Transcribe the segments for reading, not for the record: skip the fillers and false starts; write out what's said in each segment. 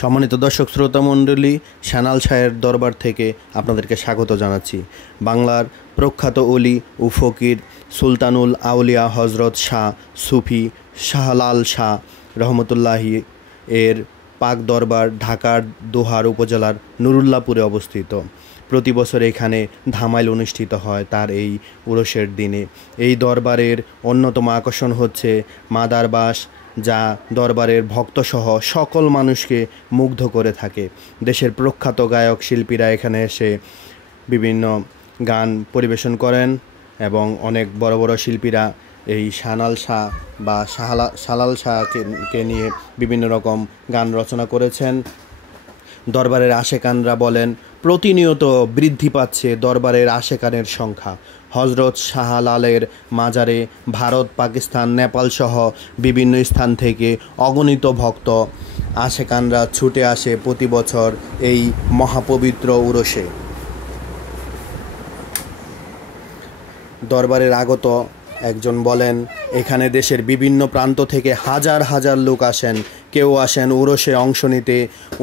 সম্মানিত দর্শক শ্রোতা মণ্ডলী, সানাল শাহের দরবার থেকে আপনাদেরকে স্বাগত জানাচ্ছি। বাংলার প্রখ্যাত ওলি ও ফকির সুলতানুল আউলিয়া হজরত শাহ সুফি শাহলাল শাহ রহমতুল্লাহি এর পাক দরবার ঢাকার দোহার উপজেলার নুরুল্লাপুরে অবস্থিত। প্রতি বছর এখানে ধামাইল অনুষ্ঠিত হয় তার এই উরসের দিনে। এই দরবারের অন্যতম আকর্ষণ হচ্ছে মাদারবাস, যা দরবারের ভক্তসহ সকল মানুষকে মুগ্ধ করে থাকে। দেশের প্রখ্যাত গায়ক শিল্পীরা এখানে এসে বিভিন্ন গান পরিবেশন করেন এবং অনেক বড় বড় শিল্পীরা এই সানাল শাহ বা শাহলাল শাহকে নিয়ে বিভিন্ন রকম গান রচনা করেছেন। দরবারের আশেকানরা বলেন, প্রতিনিয়ত বৃদ্ধি পাচ্ছে দরবারের আশেকানের সংখ্যা। হজরত শাহলালের মাজারে ভারত, পাকিস্তান, নেপাল সহ বিভিন্ন স্থান থেকে অগণিত ভক্ত আশেকানরা ছুটে আসে প্রতি বছর এই মহাপবিত্র উরসে। দরবারের আগত একজন বলেন, এখানে দেশের বিভিন্ন প্রান্ত থেকে হাজার হাজার লোক আসেন। কেউ আসেন উরসে অংশ নিতে,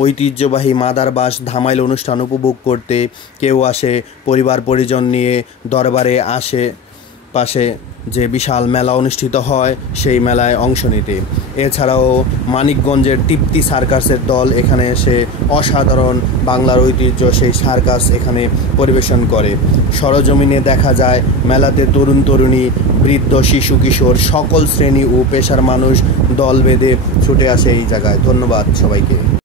ঐতিহ্যবাহী মাদারবাস ধামাইল অনুষ্ঠান উপভোগ করতে, কেউ আসে পরিবার পরিজন নিয়ে দরবারে আশেপাশে যে বিশাল মেলা অনুষ্ঠিত হয় সেই মেলায় অংশ নিতে। এছাড়াও মানিকগঞ্জের তৃপ্তি সার্কাসের দল এখানে এসে অসাধারণ বাংলার ঐতিহ্য সেই সার্কাস এখানে পরিবেশন করে। সরজমিনে দেখা যায় মেলাতে তরুণ তরুণী, বৃদ্ধ, শিশু, কিশোর সকল শ্রেণী ও পেশার মানুষ দল বেঁধে ছুটে আসে এই জায়গায়। ধন্যবাদ সবাইকে।